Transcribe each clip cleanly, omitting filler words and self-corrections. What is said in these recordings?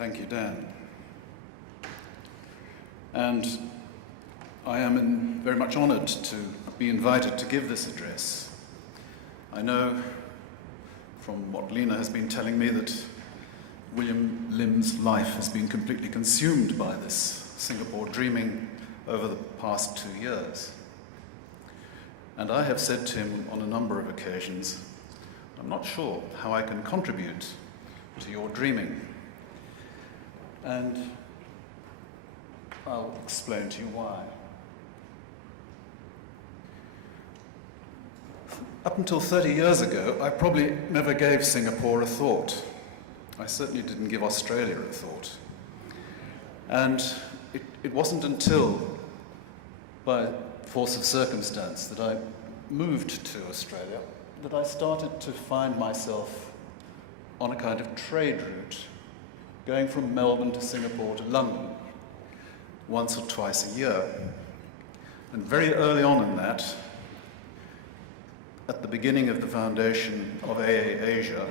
Thank you, Dan. And I am very much honored to be invited to give this address. I know from what Lena has been telling me that William Lim's life has been completely consumed by this Singapore dreaming over the past 2 years. And I have said to him on a number of occasions, I'm not sure how I can contribute to your dreaming. And I'll explain to you why. Up until 30 years ago, I probably never gave Singapore a thought. I certainly didn't give Australia a thought. And it wasn't until, by force of circumstance, that I moved to Australia that I started to find myself on a kind of trade route, going from Melbourne to Singapore to London once or twice a year. And very early on in that, at the beginning of the foundation of AA Asia,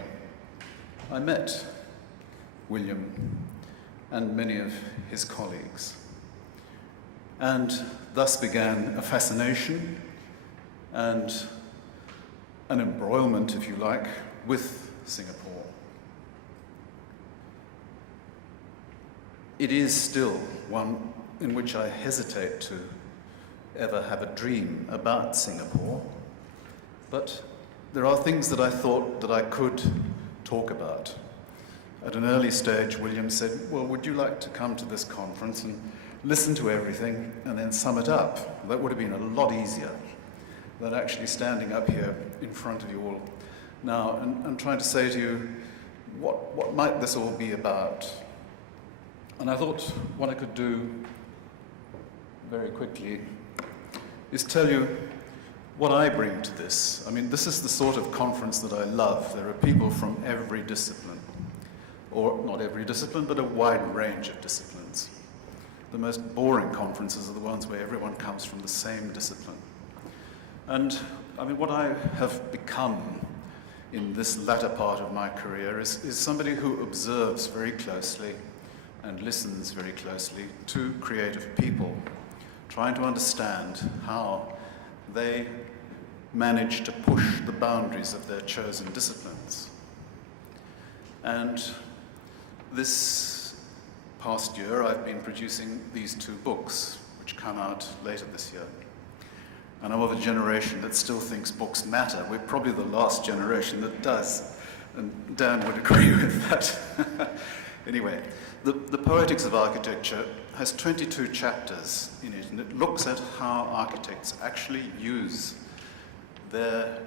I met William and many of his colleagues. And thus began a fascination and an embroilment, if you like, with Singapore. It is still one in which I hesitate to ever have a dream about Singapore, but there are things that I thought that I could talk about. At an early stage, William said, well, would you like to come to this conference and listen to everything and then sum it up? That would have been a lot easier than actually standing up here in front of you all now and trying to say to you, what might this all be about? And I thought what I could do very quickly is tell you what I bring to this. I mean, this is the sort of conference that I love. There are people from every discipline, or not every discipline, but a wide range of disciplines. The most boring conferences are the ones where everyone comes from the same discipline. And I mean, what I have become in this latter part of my career is somebody who observes very closely and listens very closely to creative people, trying to understand how they manage to push the boundaries of their chosen disciplines. And this past year, I've been producing these 2 books, which come out later this year. And I'm of a generation that still thinks books matter. We're probably the last generation that does, and Dan would agree with that. Anyway, the Poetics of Architecture has 22 chapters in it, and it looks at how architects actually use their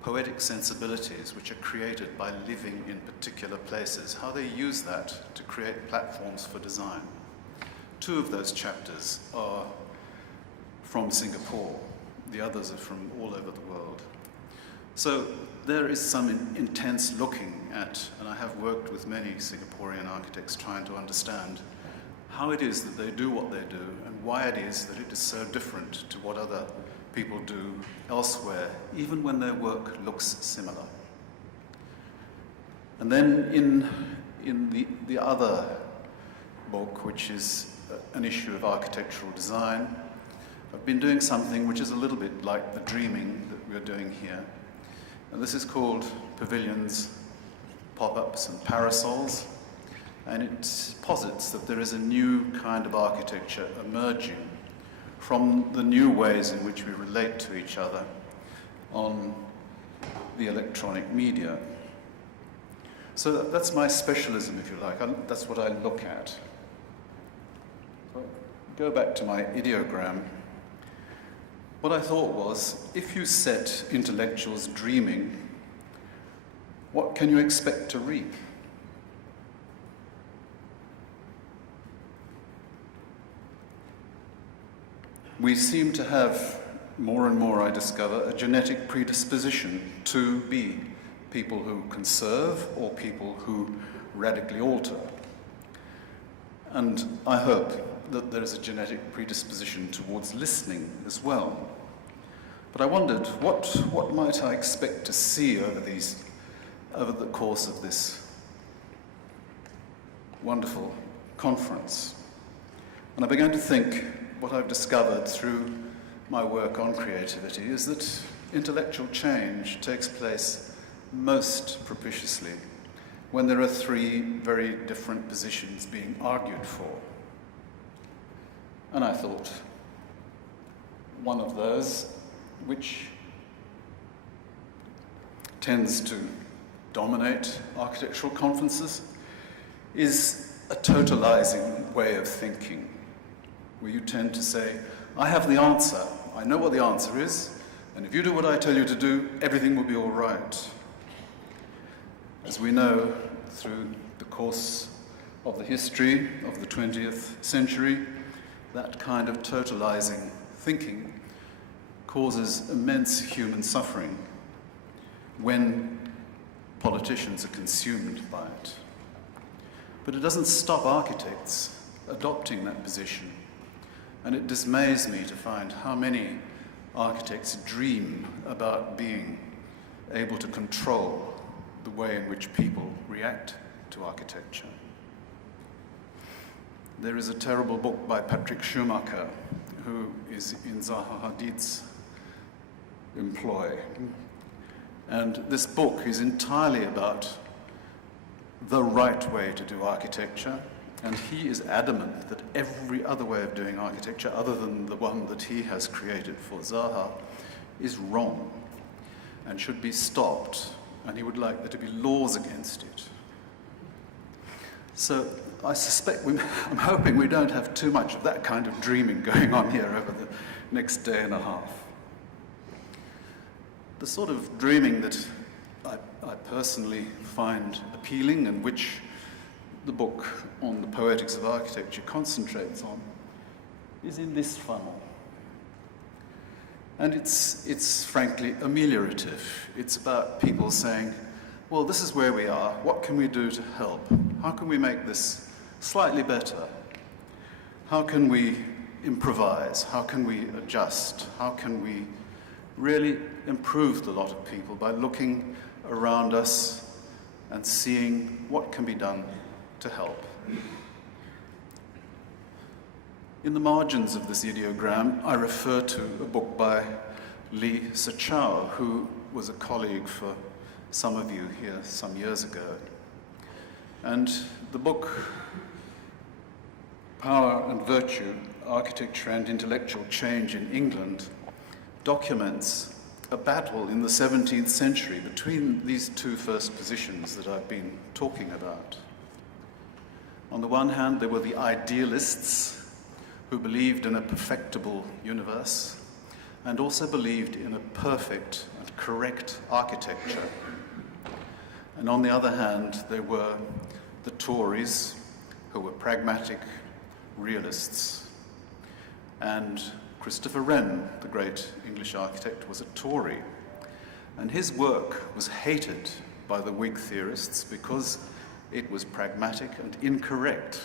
poetic sensibilities, which are created by living in particular places, how they use that to create platforms for design. 2 of those chapters are from Singapore. The others are from all over the world. So there is some intense looking at, and I have worked with many Singaporean architects trying to understand how it is that they do what they do and why it is that it is so different to what other people do elsewhere, even when their work looks similar. And then in the other book, which is an issue of architectural design, I've been doing something which is a little bit like the dreaming that we're doing here. And this is called Pavilions, Pop-ups and Parasols. And it posits that there is a new kind of architecture emerging from the new ways in which we relate to each other on the electronic media. So that's my specialism, if you like. That's what I look at. So go back to my ideogram. What I thought was, if you set intellectuals dreaming, what can you expect to reap? We seem to have, more and more I discover, a genetic predisposition to be people who conserve or people who radically alter. And I hope that there is a genetic predisposition towards listening as well. But I wondered, what might I expect to see over the course of this wonderful conference. And I began to think what I've discovered through my work on creativity is that intellectual change takes place most propitiously when there are three very different positions being argued for. And I thought one of those, which tends to dominate architectural conferences, is a totalizing way of thinking, where you tend to say, I have the answer, I know what the answer is, and if you do what I tell you to do, everything will be all right. As we know through the course of the history of the 20th century, that kind of totalizing thinking causes immense human suffering when politicians are consumed by it. But it doesn't stop architects adopting that position. And it dismays me to find how many architects dream about being able to control the way in which people react to architecture. There is a terrible book by Patrick Schumacher, who is in Zaha Hadid's employ. And this book is entirely about the right way to do architecture, and he is adamant that every other way of doing architecture, other than the one that he has created for Zaha, is wrong and should be stopped, and he would like there to be laws against it. So I suspect, I'm hoping we don't have too much of that kind of dreaming going on here over the next day and a half. The sort of dreaming that I personally find appealing, and which the book on the poetics of architecture concentrates on, is in this funnel. And it's frankly ameliorative. It's about people saying, well, this is where we are. What can we do to help? How can we make this slightly better? How can we improvise? How can we adjust? How can we really improve the lot of people by looking around us and seeing what can be done to help? In the margins of this ideogram, I refer to a book by Lee Schaik, who was a colleague for some of you here some years ago. And the book, Power and Virtue, Architecture and Intellectual Change in England, documents a battle in the 17th century between these two first positions that I've been talking about. On the one hand, there were the idealists who believed in a perfectible universe and also believed in a perfect and correct architecture. And on the other hand, there were the Tories, who were pragmatic realists. And Christopher Wren, the great English architect, was a Tory. And his work was hated by the Whig theorists because it was pragmatic and incorrect.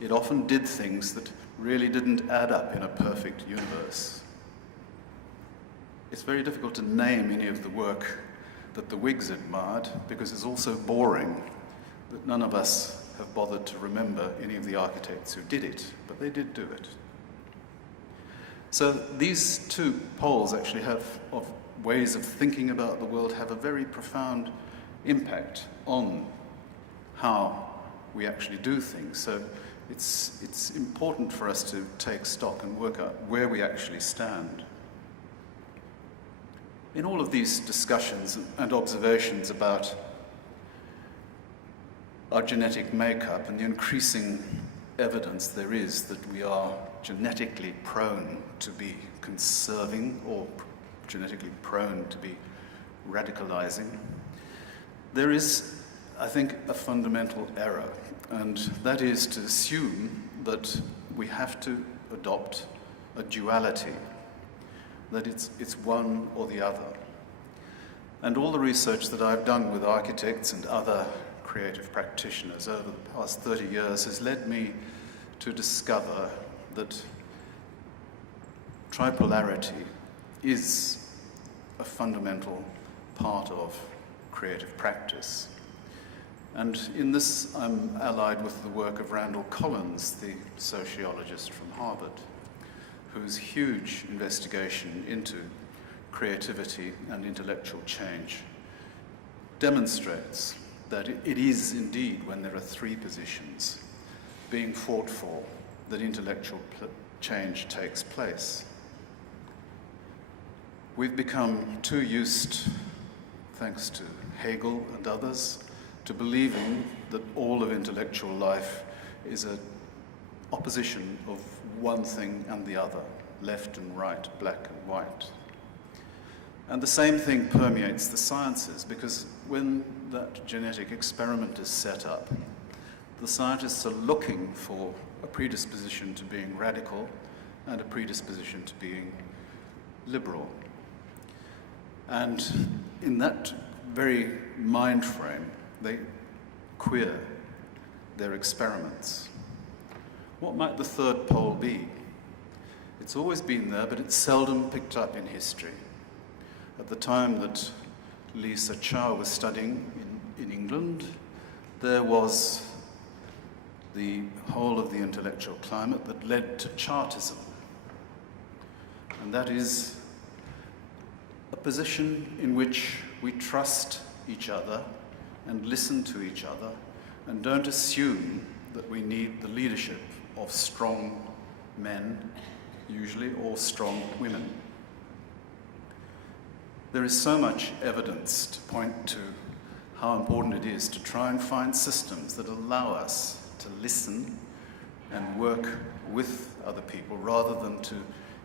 It often did things that really didn't add up in a perfect universe. It's very difficult to name any of the work that the Whigs admired because it's all so boring that none of us have bothered to remember any of the architects who did it, but they did do it. So these two poles actually have, of ways of thinking about the world, have a very profound impact on how we actually do things. So it's important for us to take stock and work out where we actually stand. In all of these discussions and observations about our genetic makeup and the increasing evidence there is that we are genetically prone to be conserving or genetically prone to be radicalizing, there is, I think, a fundamental error, and that is to assume that we have to adopt a duality, that it's one or the other. And all the research that I've done with architects and other creative practitioners over the past 30 years has led me to discover that tripolarity is a fundamental part of creative practice. And in this, I'm allied with the work of Randall Collins, the sociologist from Harvard, whose huge investigation into creativity and intellectual change demonstrates that it is indeed when there are three positions being fought for that intellectual change takes place. We've become too used, thanks to Hegel and others, to believing that all of intellectual life is an opposition of one thing and the other, left and right, black and white. And the same thing permeates the sciences, because when that genetic experiment is set up, the scientists are looking for a predisposition to being radical and a predisposition to being liberal. And in that very mind frame, they queer their experiments. What might the third pole be? It's always been there, but it's seldom picked up in history. At the time that Lisa Chow was studying in England, there was the whole of the intellectual climate that led to Chartism. And that is a position in which we trust each other and listen to each other and don't assume that we need the leadership of strong men, usually, or strong women. There is so much evidence to point to how important it is to try and find systems that allow us to listen and work with other people rather than to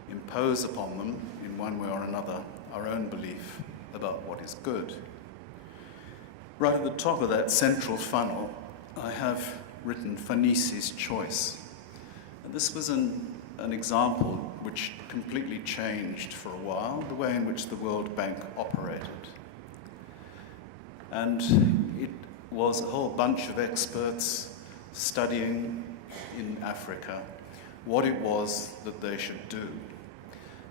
impose upon them, in one way or another, our own belief about what is good. Right at the top of that central funnel, I have written Fanisi's Choice. And this was an example which completely changed for a while the way in which the World Bank operated. And it was a whole bunch of experts studying in Africa what it was that they should do.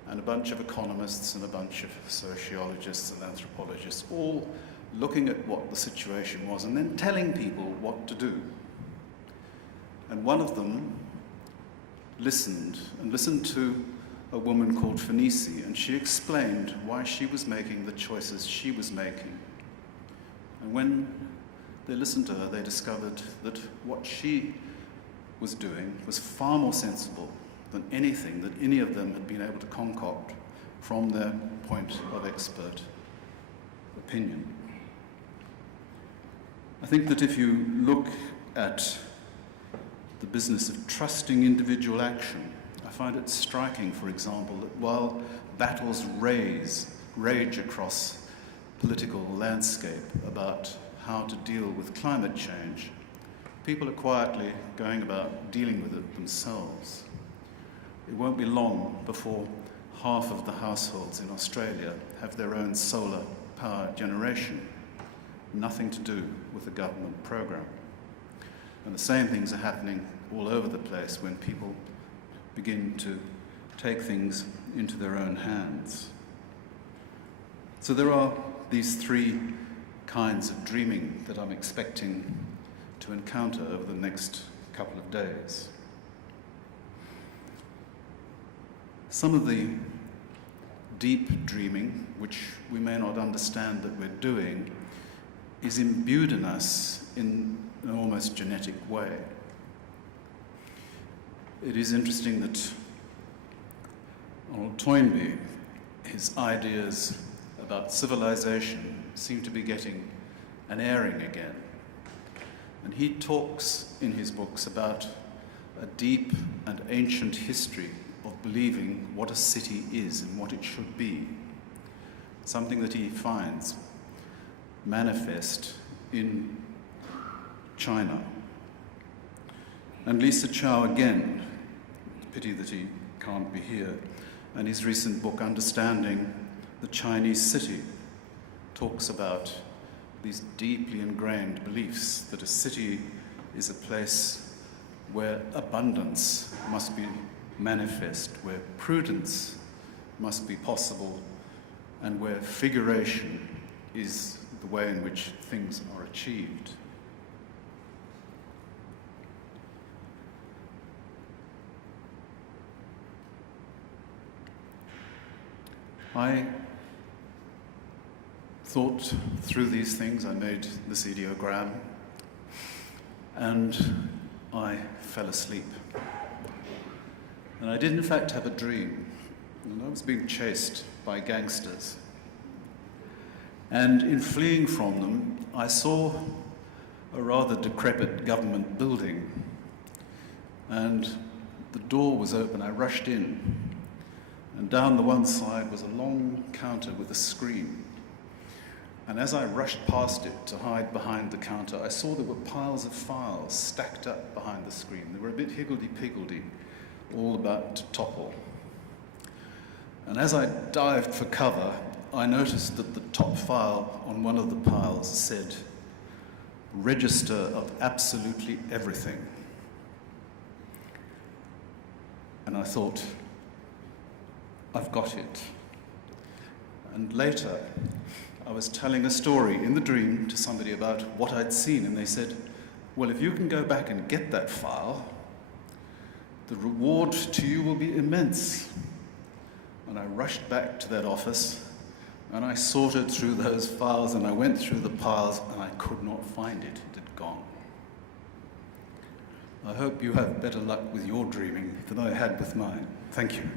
And a bunch of economists and a bunch of sociologists and anthropologists all looking at what the situation was and then telling people what to do. And one of them listened to a woman called Fanisi, and she explained why she was making the choices she was making. And when they listened to her, they discovered that what she was doing was far more sensible than anything that any of them had been able to concoct from their point of expert opinion. I think that if you look at the business of trusting individual action, I find it striking, for example, that while battles rage across political landscape about how to deal with climate change, people are quietly going about dealing with it themselves. It won't be long before half of the households in Australia have their own solar power generation. Nothing to do with the government program. And the same things are happening all over the place when people begin to take things into their own hands. So there are these three kinds of dreaming that I'm expecting to encounter over the next couple of days. Some of the deep dreaming, which we may not understand that we're doing, is imbued in us in an almost genetic way. It is interesting that Arnold Toynbee, his ideas about civilization seem to be getting an airing again. And he talks in his books about a deep and ancient history of believing what a city is and what it should be, something that he finds manifest in China. And Lisa Chow again, pity that he can't be here, and his recent book, Understanding the Chinese City, talks about these deeply ingrained beliefs that a city is a place where abundance must be manifest, where prudence must be possible, and where figuration is the way in which things are achieved. I thought through these things. I made this ideogram, and I fell asleep. And I did in fact have a dream, and I was being chased by gangsters. And in fleeing from them, I saw a rather decrepit government building, and the door was open. I rushed in, and down the one side was a long counter with a screen. And as I rushed past it to hide behind the counter, I saw there were piles of files stacked up behind the screen. They were a bit higgledy-piggledy, all about to topple. And as I dived for cover, I noticed that the top file on one of the piles said, "Register of absolutely everything." And I thought, I've got it. And later, I was telling a story in the dream to somebody about what I'd seen, and they said, well, if you can go back and get that file, the reward to you will be immense. And I rushed back to that office, and I sorted through those files, and I went through the piles, and I could not find it. It had gone. I hope you have better luck with your dreaming than I had with mine. Thank you.